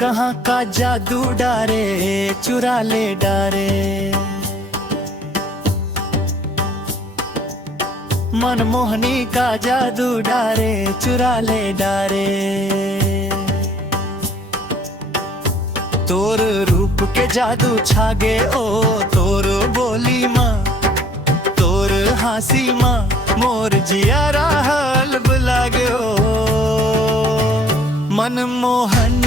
कहाँ का जादू डारे चुरा ले डारे, मनमोहनी का जादू डारे चुरा ले डारे। तोर रूप के जादू छागे ओ तोर बोली माँ, तोर हासी माँ मोर जियारा हाल बुलागे ओ मनमोहनी।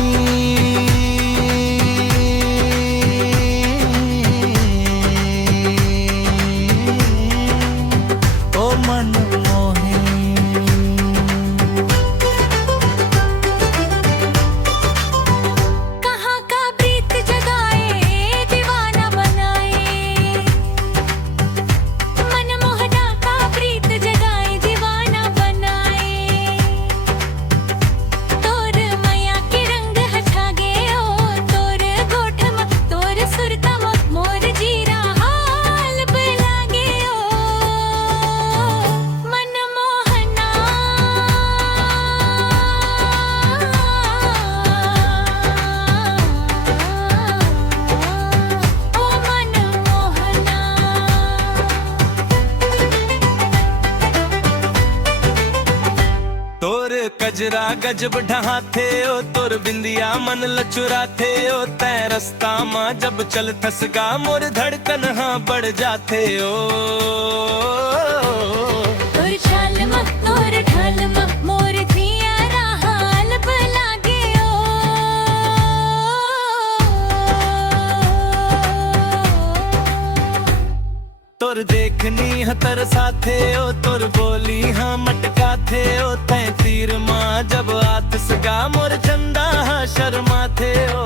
कजरा गजब ढहाथे ओ तोर बिंदिया मन लचुराथे ओ तै रास्ता माँ जब चल थसगा मोर धड़कन हाँ बढ़ जाथे ओ। तोर चाल मा तोर ढाल मा मोर जियारा हाल बुलागे ओ। तोर देखनी ह तरसाथे ओ तोर बोली हाँ मटका थे ओ तै तीर माँ जब आत सगा मोर चंदा हाँ शर्मा थे ओ।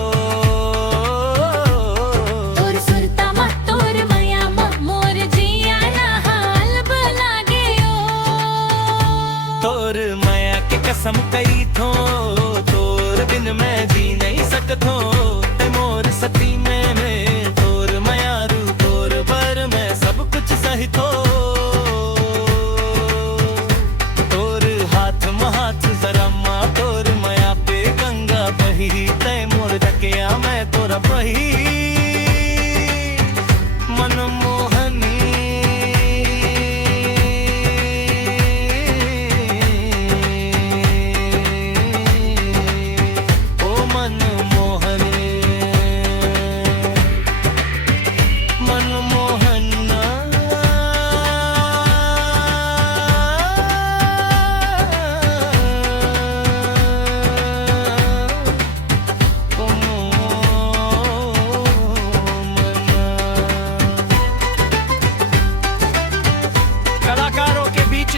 तोर सुरता मा तोर माया मा मोर जियारा हाल बुलागे ओ। तोर माया की कसम कई थो तोर बिन मैं जी नहीं सकथो, ते मोर सती में तोर माया रू तोर बर मैं सब कुछ सही थो। मैं तोरा बही मनमोहनी ओ मनमोहनी मनमोहना।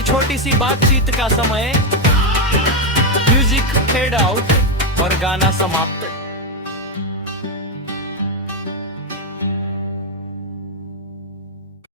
छोटी सी बातचीत का समय, म्यूजिक फेड आउट और गाना समाप्त।